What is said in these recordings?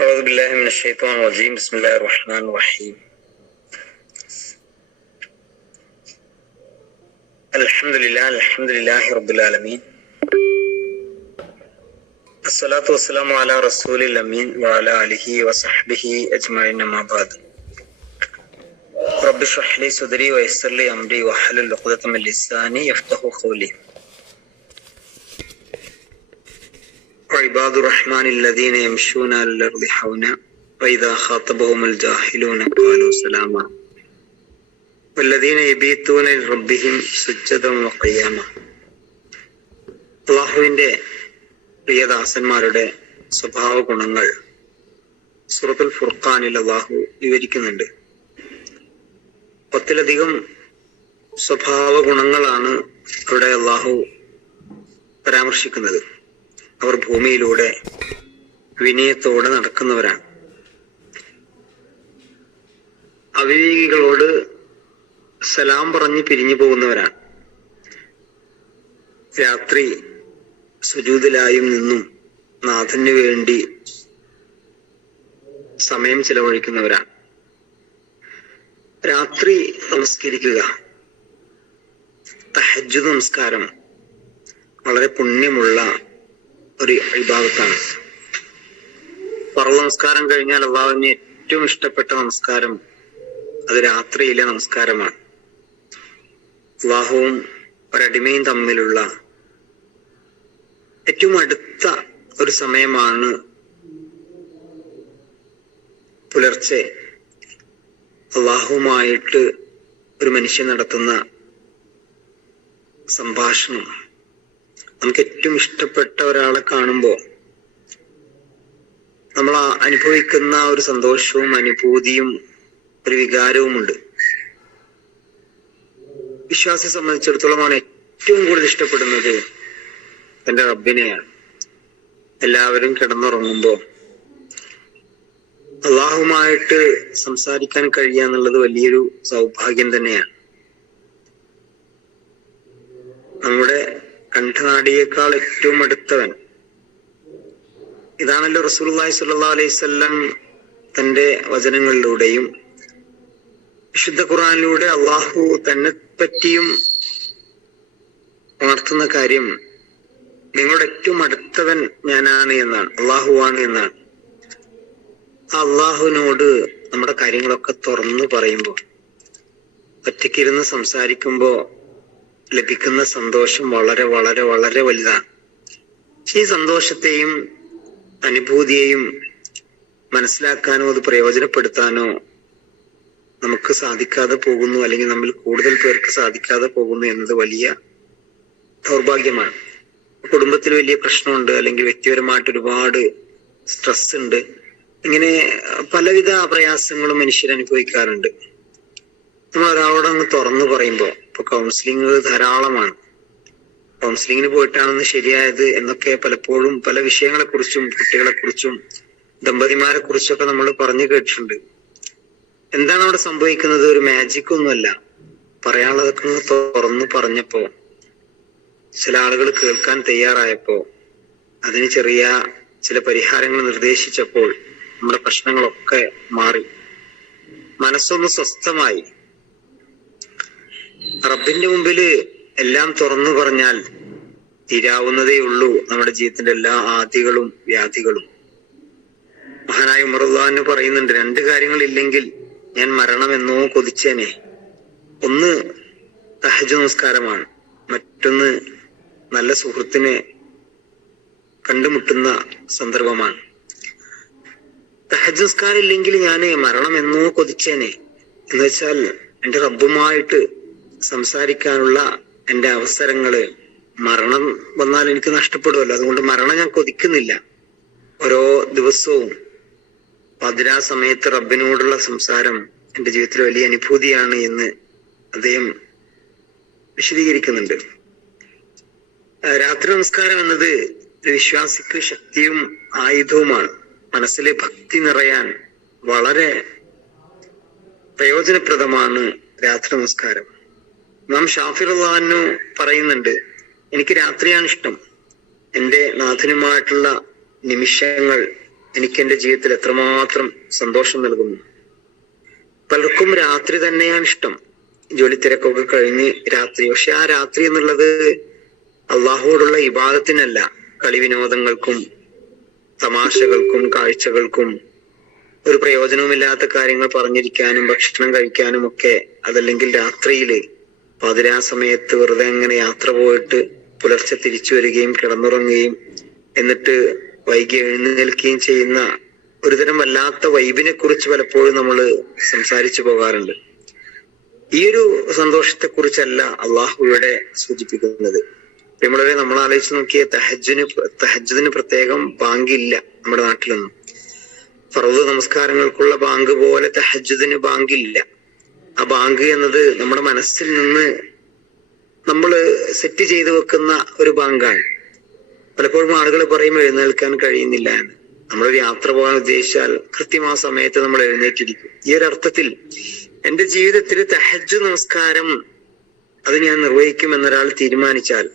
أعوذ بالله من الشيطان الرجيم. بسم الله الرحمن الرحيم. الحمد لله الحمد لله رب العالمين. الصلاة والسلام على رسول الأمين وعلى آله وصحبه أجمعين ما بعد. رب اشرح لي صدري ويسر لي أمري واحلل عقدة من لساني يفقه قولي. وعباد الرحمن الذين يمشون على الأرض حونا وإذا خاطبهم الجاهلون قالوا سلاما والذين يبيتون لربهم سجدا وقياما അള്ളാഹുവിന്റെ പ്രിയദാസന്മാരുടെ സ്വഭാവ ഗുണങ്ങൾ സൂറത്തുൽ ഫുർഖാനിൽ അള്ളാഹു വിവരിക്കുന്നുണ്ട് പത്തിലധികം സ്വഭാവ ഗുണങ്ങളാണ് അവിടെ അള്ളാഹു പരാമർശിക്കുന്നത് അവർ ഭൂമിയിലൂടെ വിനയത്തോടെ നടക്കുന്നവരാണ്. അവിവേകികളോട് സലാം പറഞ്ഞ് പിരിഞ്ഞു പോകുന്നവരാണ്. രാത്രി സുജൂതിലായും നിന്നും നാഥന് വേണ്ടി സമയം ചിലവഴിക്കുന്നവരാണ്. രാത്രി നമസ്കരിക്കുക. തഹജ് നമസ്കാരം വളരെ പുണ്യമുള്ള ഒരു വിഭാഗത്താണ് പറ നമസ്കാരം കഴിഞ്ഞാൽ അള്ളാഹുവിന് ഏറ്റവും ഇഷ്ടപ്പെട്ട നമസ്കാരം അത് രാത്രിയിലെ നമസ്കാരമാണ്. അള്ളാഹുവും ഒരടിമയും തമ്മിലുള്ള ഏറ്റവും അടുത്ത ഒരു സമയമാണ് പുലർച്ചെ. അള്ളാഹുവുമായിട്ട് ഒരു മനുഷ്യൻ നടത്തുന്ന സംഭാഷണം. നമുക്ക് ഏറ്റവും ഇഷ്ടപ്പെട്ട ഒരാളെ കാണുമ്പോൾ നമ്മൾ അനുഭവിക്കുന്ന ഒരു സന്തോഷവും അനുഭൂതിയും ഒരു വികാരവുമുണ്ട്. വിശ്വാസിയെ സംബന്ധിച്ചിടത്തോളം അവൻ ഏറ്റവും കൂടുതൽ ഇഷ്ടപ്പെടുന്നത് തന്റെ റബ്ബിനെയാണ്. എല്ലാവരും കിടന്നുറങ്ങുമ്പോൾ അള്ളാഹുമായിട്ട് സംസാരിക്കാൻ കഴിയുക എന്നുള്ളത് വലിയൊരു സൗഭാഗ്യം തന്നെയാണ്. നമ്മുടെ കണ്ഠനാടിയേക്കാൾ ഏറ്റവും അടുത്തവൻ. ഇതാണല്ലോ സ്വല്ലല്ലാഹു അലൈഹി വസല്ലം തന്റെ വചനങ്ങളിലൂടെയും വിശുദ്ധ ഖുറാനിലൂടെ അള്ളാഹു തന്നെ പറ്റിയും ഉണർത്തുന്ന കാര്യം നിങ്ങളുടെ ഏറ്റവും അടുത്തവൻ ഞാനാണ് എന്നാണ് അള്ളാഹുവാണ് എന്നാണ്. ആ അള്ളാഹുവിനോട് നമ്മുടെ കാര്യങ്ങളൊക്കെ തുറന്നു പറയുമ്പോൾ ഒറ്റയ്ക്കിരുന്ന് സംസാരിക്കുമ്പോൾ ലഭിക്കുന്ന സന്തോഷം വളരെ വളരെ വളരെ വലുതാണ്. ഈ സന്തോഷത്തെയും അനുഭൂതിയെയും മനസ്സിലാക്കാനോ അത് പ്രയോജനപ്പെടുത്താനോ നമുക്ക് സാധിക്കാതെ പോകുന്നു അല്ലെങ്കിൽ നമ്മൾ കൂടുതൽ പേർക്ക് സാധിക്കാതെ പോകുന്നു എന്നത് വലിയ ദൗർഭാഗ്യമാണ്. കുടുംബത്തിൽ വലിയ പ്രശ്നമുണ്ട് അല്ലെങ്കിൽ വ്യക്തിപരമായിട്ട് ഒരുപാട് സ്ട്രെസ് ഉണ്ട്. ഇങ്ങനെ പലവിധ പ്രയാസങ്ങളും മനുഷ്യർ അനുഭവിക്കാറുണ്ട്. നമ്മൾ ഒരാളോട് അങ്ങ് തുറന്നു പറയുമ്പോൾ ഇപ്പൊ കൗൺസിലിംഗ് ധാരാളമാണ്. കൗൺസിലിങ്ങിന് പോയിട്ടാണെന്ന് ശരിയായത് എന്നൊക്കെ പലപ്പോഴും പല വിഷയങ്ങളെ കുറിച്ചും കുട്ടികളെ കുറിച്ചും ദമ്പതിമാരെ കുറിച്ചൊക്കെ നമ്മൾ പറഞ്ഞു കേട്ടിട്ടുണ്ട്. എന്താണ് അവിടെ സംഭവിക്കുന്നത്? ഒരു മാജിക് ഒന്നുമല്ല. പറയാനുള്ളതൊക്കെ ഒന്ന് തുറന്നു പറഞ്ഞപ്പോ ചില ആളുകൾ കേൾക്കാൻ തയ്യാറായപ്പോ അതിന് ചെറിയ ചില പരിഹാരങ്ങൾ നിർദ്ദേശിച്ചപ്പോൾ നമ്മുടെ പ്രശ്നങ്ങളൊക്കെ മാറി. മനസ്സൊന്ന് സ്വസ്ഥമായി. റബ്ബിന്റെ മുമ്പിൽ എല്ലാം തുറന്നു പറഞ്ഞാൽ തീരാവുന്നതേ ഉള്ളൂ നമ്മുടെ ജീവിതത്തിന്റെ എല്ലാ ആദികളും വ്യാധികളും. മഹാനായ ഉമറുല്ലാന്ന് പറയുന്നുണ്ട് രണ്ട് കാര്യങ്ങൾ ഇല്ലെങ്കിൽ ഞാൻ മരണമെന്നോ കൊതിച്ചേനെ. ഒന്ന് സഹജ നമസ്കാരമാണ്. മറ്റൊന്ന് നല്ല സുഹൃത്തിനെ കണ്ടുമുട്ടുന്ന സന്ദർഭമാണ്. സഹജസ്കാരം ഇല്ലെങ്കിൽ ഞാൻ മരണമെന്നോ കൊതിച്ചേനെ. എന്ന് വെച്ചാൽ എന്റെ റബ്ബുമായിട്ട് സംസാരിക്കാനുള്ള എന്റെ അവസരങ്ങൾ മരണം വന്നാൽ എനിക്ക് നഷ്ടപ്പെടുമല്ലോ. അതുകൊണ്ട് മരണം ഞാൻ കൊതിക്കുന്നില്ല. ഓരോ ദിവസവും പതിരാ സമയത്ത് റബ്ബിനോടുള്ള സംസാരം എന്റെ ജീവിതത്തിൽ വലിയ അനുഭൂതിയാണ് എന്ന് അദ്ദേഹം വിശദീകരിക്കുന്നുണ്ട്. രാത്രി നമസ്കാരം എന്നത് ഒരു വിശ്വാസിക്ക് ശക്തിയും ആയുധവുമാണ്. മനസ്സിലെ ഭക്തി നിറയാൻ വളരെ പ്രയോജനപ്രദമാണ് രാത്രി നമസ്കാരം. നാം ഷാഫിറുല്ലാനു പറയുന്നുണ്ട് എനിക്ക് രാത്രിയാണ് ഇഷ്ടം. എന്റെ നാഥനുമായിട്ടുള്ള നിമിഷങ്ങൾ എനിക്ക് എന്റെ ജീവിതത്തിൽ എത്രമാത്രം സന്തോഷം നൽകുന്നു. പലർക്കും രാത്രി തന്നെയാണ് ഇഷ്ടം. ജോലി തിരക്കൊക്കെ കഴിഞ്ഞ് രാത്രി. പക്ഷെ ആ രാത്രി എന്നുള്ളത് അള്ളാഹുവോടുള്ള ഇബാദത്തിനല്ല. കളി വിനോദങ്ങൾക്കും തമാശകൾക്കും കാഴ്ചകൾക്കും ഒരു പ്രയോജനവുമില്ലാത്ത കാര്യങ്ങൾ പറഞ്ഞിരിക്കാനും ഭക്ഷണം കഴിക്കാനും ഒക്കെ അതല്ലെങ്കിൽ രാത്രിയിൽ പതിരാ സമയത്ത് വെറുതെ അങ്ങനെ യാത്ര പോയിട്ട് പുലർച്ചെ തിരിച്ചു വരികയും കിടന്നുറങ്ങുകയും എന്നിട്ട് വൈകി എഴുന്നേൽക്കുകയും ചെയ്യുന്ന ഒരുതരം വല്ലാത്ത വൈബിനെ കുറിച്ച് പലപ്പോഴും നമ്മൾ സംസാരിച്ചു പോകാറുണ്ട്. ഈ ഒരു സന്തോഷത്തെ കുറിച്ചല്ല അള്ളാഹു ഇവിടെ സൂചിപ്പിക്കുന്നത്. നമ്മളെ നമ്മൾ ആലോചിച്ച് നോക്കിയ തഹജിന് തഹജ്ജിന് പ്രത്യേകം ബാങ്കില്ല നമ്മുടെ നാട്ടിലൊന്നും. ഫറോദ് നമസ്കാരങ്ങൾക്കുള്ള ബാങ്ക് പോലെ തഹജ്ജിന് ബാങ്കില്ല. ആ ബാങ്ക് എന്നത് നമ്മുടെ മനസ്സിൽ നിന്ന് നമ്മൾ സെറ്റ് ചെയ്തു വെക്കുന്ന ഒരു ബാങ്കാണ്. പലപ്പോഴും ആളുകൾ പറയും എഴുന്നേൽക്കാൻ കഴിയുന്നില്ല എന്ന്. നമ്മളൊരു യാത്ര പോകാൻ ഉദ്ദേശിച്ചാൽ കൃത്യമായ സമയത്ത് നമ്മൾ എഴുന്നേറ്റിരിക്കും. ഈ ഒരു അർത്ഥത്തിൽ എന്റെ ജീവിതത്തിൽ തഹജ് നമസ്കാരം അത് ഞാൻ നിർവഹിക്കും എന്നൊരാൾ തീരുമാനിച്ചാൽ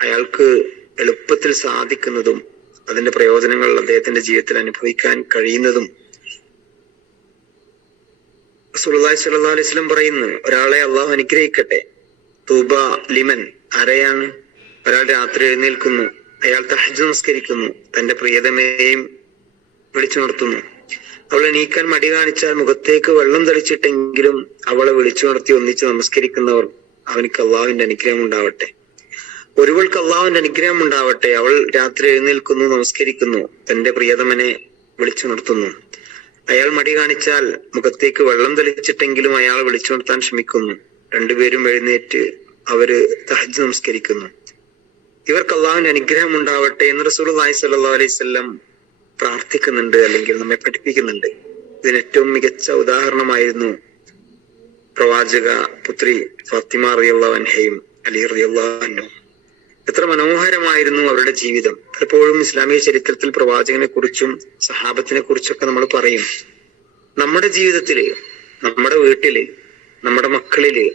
അയാൾക്ക് എളുപ്പത്തിൽ സാധിക്കുന്നതും അതിന്റെ പ്രയോജനങ്ങൾ അദ്ദേഹത്തിന്റെ ജീവിതത്തിൽ അനുഭവിക്കാൻ കഴിയുന്നതും സുലതായ് പറയുന്നു ഒരാളെ അള്ളാഹു അനുഗ്രഹിക്കട്ടെ. തൂബ ലിമൻ ആരെയാണ് ഒരാൾ രാത്രി എഴുന്നേൽക്കുന്നു അയാൾ തഹജ് നമസ്കരിക്കുന്നു തന്റെ പ്രിയതമയെയും വിളിച്ചു നിർത്തുന്നു. അവളെ നീക്കാൻ മടി കാണിച്ചാൽ മുഖത്തേക്ക് വെള്ളം തളിച്ചിട്ടെങ്കിലും അവളെ വിളിച്ചു നിർത്തി ഒന്നിച്ച് നമസ്കരിക്കുന്നവർ അവനിക്ക് അള്ളാഹുവിന്റെ അനുഗ്രഹം ഉണ്ടാവട്ടെ. ഒരുവൾക്ക് അള്ളാഹുവിന്റെ അനുഗ്രഹം ഉണ്ടാവട്ടെ. അവൾ രാത്രി എഴുന്നേൽക്കുന്നു നമസ്കരിക്കുന്നു തന്റെ പ്രിയതമനെ വിളിച്ചു നിർത്തുന്നു. അയാൾ മടി കാണിച്ചാൽ മുഖത്തേക്ക് വെള്ളം തെളിച്ചിട്ടെങ്കിലും അയാൾ വിളിച്ചു നിർത്താൻ ശ്രമിക്കുന്നു. രണ്ടുപേരും എഴുന്നേറ്റ് അവർ തഹജ് നമസ്കരിക്കുന്നു. ഇവർക്ക് അള്ളാഹുവിന്റെ അനുഗ്രഹം ഉണ്ടാവട്ടെ എന്ന് റസൂൽ അലൈഹി വസല്ലം പ്രാർത്ഥിക്കുന്നുണ്ട് അല്ലെങ്കിൽ നമ്മെ പഠിപ്പിക്കുന്നുണ്ട്. ഇതിന് ഏറ്റവും മികച്ച ഉദാഹരണമായിരുന്നു പ്രവാചക പുത്രി ഫാത്തിമ റളിയല്ലാഹു അൻഹയും അലി റളിയല്ലാഹു അൻഹു. എത്ര മനോഹരമായിരുന്നു അവരുടെ ജീവിതം. പലപ്പോഴും ഇസ്ലാമിക ചരിത്രത്തിൽ പ്രവാചകനെ കുറിച്ചും സഹാബത്തിനെ കുറിച്ചൊക്കെ നമ്മൾ പറയും. നമ്മുടെ ജീവിതത്തിൽ നമ്മുടെ വീട്ടിൽ നമ്മുടെ മക്കളിൽ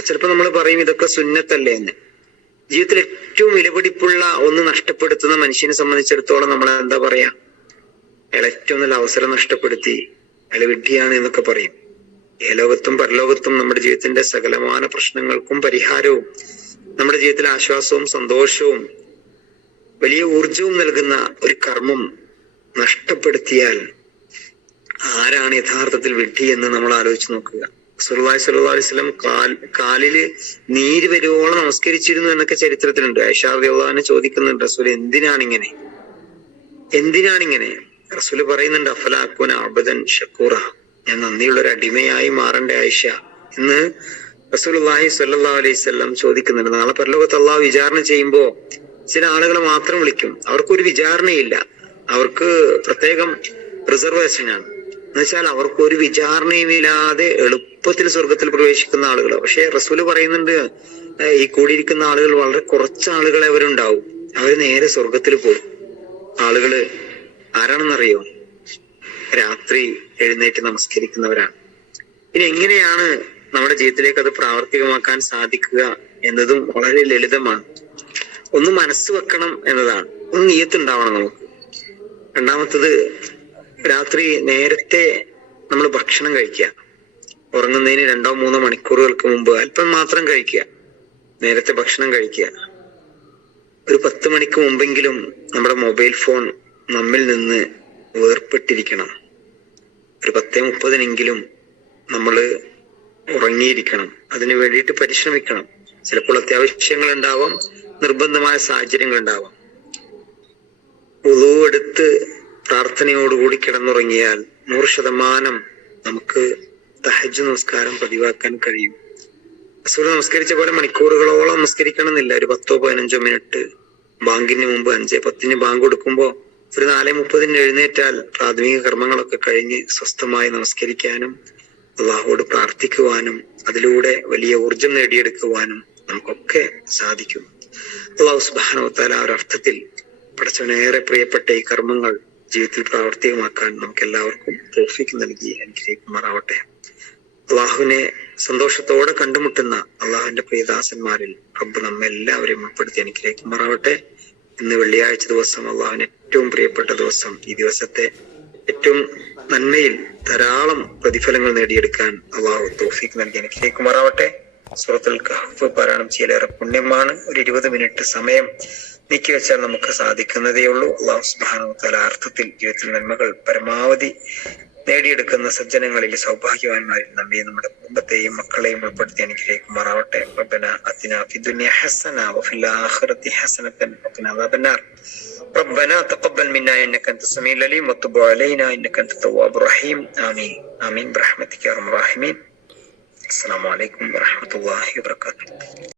ചിലപ്പോ നമ്മൾ പറയും ഇതൊക്കെ സുന്നത്തല്ലേ എന്ന്. ജീവിതത്തിൽ ഏറ്റവും വിലപിടിപ്പുള്ള ഒന്ന് നഷ്ടപ്പെടുത്തുന്ന മനുഷ്യനെ സംബന്ധിച്ചിടത്തോളം നമ്മൾ എന്താ പറയാ? അയാൾ ഏറ്റവും നല്ല അവസരം നഷ്ടപ്പെടുത്തി അയാൾ വിഡ്ഢിയാണ് എന്നൊക്കെ പറയും. ഏലോകത്തും പരലോകത്തും നമ്മുടെ ജീവിതത്തിന്റെ സകലമാന പ്രശ്നങ്ങൾക്കും പരിഹാരവും നമ്മുടെ ജീവിതത്തിൽ ആശ്വാസവും സന്തോഷവും വലിയ ഊർജവും നൽകുന്ന ഒരു കർമ്മം നഷ്ടപ്പെടുത്തിയാൽ ആരാണ് യഥാർത്ഥത്തിൽ വിഡ്ഢി എന്ന് നമ്മൾ ആലോചിച്ച് നോക്കുക. സുല്ലാഹി സല്ലു കാൽ കാലിൽ നീര് വരുവോളം നമസ്കരിച്ചിരുന്നു എന്നൊക്കെ ചരിത്രത്തിലുണ്ട്. ഐഷാദിനെ ചോദിക്കുന്നുണ്ട് റസൂൽ എന്തിനാണിങ്ങനെ? എന്തിനാണിങ്ങനെ? റസൂൽ പറയുന്നുണ്ട് അഫലാക്കുൻ അബദൻ ഷക്കൂറ. ഞാൻ നന്ദിയുള്ള ഒരു അടിമയായി മാറണ്ടേ ആയിഷ എന്ന് റസൂലുള്ളാഹി സല്ലാ അലൈഹി ചോദിക്കുന്നുണ്ട്. നാളെ പരലോകത്ത് അള്ളാഹ് വിചാരണ ചെയ്യുമ്പോ ചില ആളുകളെ മാത്രം വിളിക്കും. അവർക്കൊരു വിചാരണയില്ല. അവർക്ക് പ്രത്യേകം റിസർവേഷനാണ് എന്നുവെച്ചാൽ അവർക്ക് ഒരു വിചാരണയുമില്ലാതെ എളുപ്പത്തിൽ സ്വർഗത്തിൽ പ്രവേശിക്കുന്ന ആളുകൾ പക്ഷെ റസൂൽ പറയുന്നുണ്ട് ഈ കൂടിയിരിക്കുന്ന ആളുകൾ വളരെ കുറച്ച് ആളുകളെ അവരുണ്ടാവും. അവർ നേരെ സ്വർഗത്തിൽ പോകും. ആളുകൾ ആരാണെന്നറിയോ? രാത്രി എഴുന്നേറ്റ് നമസ്കരിക്കുന്നവരാണ്. ഇനി എങ്ങനെയാണ് നമ്മുടെ ജീവിതത്തിലേക്ക് അത് പ്രാവർത്തികമാക്കാൻ സാധിക്കുക എന്നതും വളരെ ലളിതമാണ്. ഒന്ന് മനസ്സ് വെക്കണം എന്നതാണ്. ഒന്ന് നീയത്തുണ്ടാവണം നമുക്ക്. രണ്ടാമത്തത് രാത്രി നേരത്തെ നമ്മൾ ഭക്ഷണം കഴിക്കുക. ഉറങ്ങുന്നതിന് രണ്ടോ മൂന്നോ മണിക്കൂറുകൾക്ക് മുമ്പ് അല്പം മാത്രം കഴിക്കുക. നേരത്തെ ഭക്ഷണം കഴിക്കുക. ഒരു പത്ത് മണിക്ക് മുമ്പെങ്കിലും നമ്മുടെ മൊബൈൽ ഫോൺ നമ്മിൽ നിന്ന് വേർപെട്ടിരിക്കണം ഒരു പത്തേ മുപ്പതിനെങ്കിലും നമ്മൾ ഉറങ്ങിയിരിക്കണം. അതിനു വേണ്ടിയിട്ട് പരിശ്രമിക്കണം. ചിലപ്പോൾ അത്യാവശ്യങ്ങൾ ഉണ്ടാവാം നിർബന്ധമായ സാഹചര്യങ്ങൾ ഉണ്ടാവാം ഉളുവെടുത്ത് പ്രാർത്ഥനയോടുകൂടി കിടന്നുറങ്ങിയാൽ നൂറ് ശതമാനം നമുക്ക് തഹജ് നമസ്കാരം പതിവാക്കാൻ കഴിയും. റസൂൽ നമസ്കരിച്ച പോലെ മണിക്കൂറുകളോളം നമസ്കരിക്കണമെന്നില്ല. ഒരു പത്തോ പതിനഞ്ചോ മിനിറ്റ് ബാങ്കിന് മുമ്പ് അഞ്ചേ പത്തിന് ബാങ്ക് കൊടുക്കുമ്പോ ഒരു നാലേ മുപ്പതിന് എഴുന്നേറ്റാൽ പ്രാഥമിക കർമ്മങ്ങളൊക്കെ കഴിഞ്ഞ് സ്വസ്ഥമായി നമസ്കരിക്കാനും അള്ളാഹുവോട് പ്രാർത്ഥിക്കുവാനും അതിലൂടെ വലിയ ഊർജം നേടിയെടുക്കുവാനും നമുക്കൊക്കെ സാധിക്കും. അള്ളാഹു സുബാനോത്താല ഒരർത്ഥത്തിൽ പടച്ചവനേറെ പ്രിയപ്പെട്ട ഈ കർമ്മങ്ങൾ ജീവിതത്തിൽ പ്രാവർത്തികമാക്കാൻ നമുക്ക് എല്ലാവർക്കും തോഫിക്ക് നൽകി അനുഗ്രഹിക്കുമാറാവട്ടെ. അള്ളാഹുവിനെ സന്തോഷത്തോടെ കണ്ടുമുട്ടുന്ന അള്ളാഹുവിന്റെ പ്രിയദാസന്മാരിൽ റബ്ബ് നമ്മെ എല്ലാവരെയും ഉൾപ്പെടുത്തി അനുഗ്രഹിക്കുമാറാവട്ടെ. ഇന്ന് വെള്ളിയാഴ്ച ദിവസം അള്ളാഹുവിന് ഏറ്റവും പ്രിയപ്പെട്ട ദിവസം ഈ ദിവസത്തെ ഏറ്റവും നന്മയിൽ ധാരാളം പ്രതിഫലങ്ങൾ നേടിയെടുക്കാൻ അള്ളാഹു തോഫിക്ക് നൽകി. അനുഗ്രഹിക്കുമാറാവട്ടെ സുഹൃത്തുൽ കഹഫ് പാരായണം ചെയ്യലേറെ പുണ്യമാണ്. ഒരു ഇരുപത് മിനിറ്റ് സമയം നീക്കി വെച്ചാൽ നമുക്ക് സാധിക്കുന്നതേ ഉള്ളൂ. അള്ളാഹു തആല അർത്ഥത്തിൽ ജീവിതത്തിൽ നന്മകൾ പരമാവധി നേടിയെടുക്കുന്ന സജ്ജനങ്ങളിൽ സൗഭാഗ്യവാന്മാരിൽ നമ്മെ നമ്മുടെ കുടുംബത്തെയും മക്കളെയും ഉൾപ്പെടുത്തി അനുഗ്രഹിക്കുമാറാവട്ടെ റബ്ബന അതിന ഫിദുനിയ ഹസന വഫിൽ ആഖിറതി ഹസനതൻ വഖിന അദാബന്നാർ. ربنا تقبل منا إنك أنت السميع العليم وتب علينا إنك أنت التواب الرحيم. آمين. آمين. برحمتك يا أرحم الراحمين. السلام عليكم ورحمة الله وبركاته.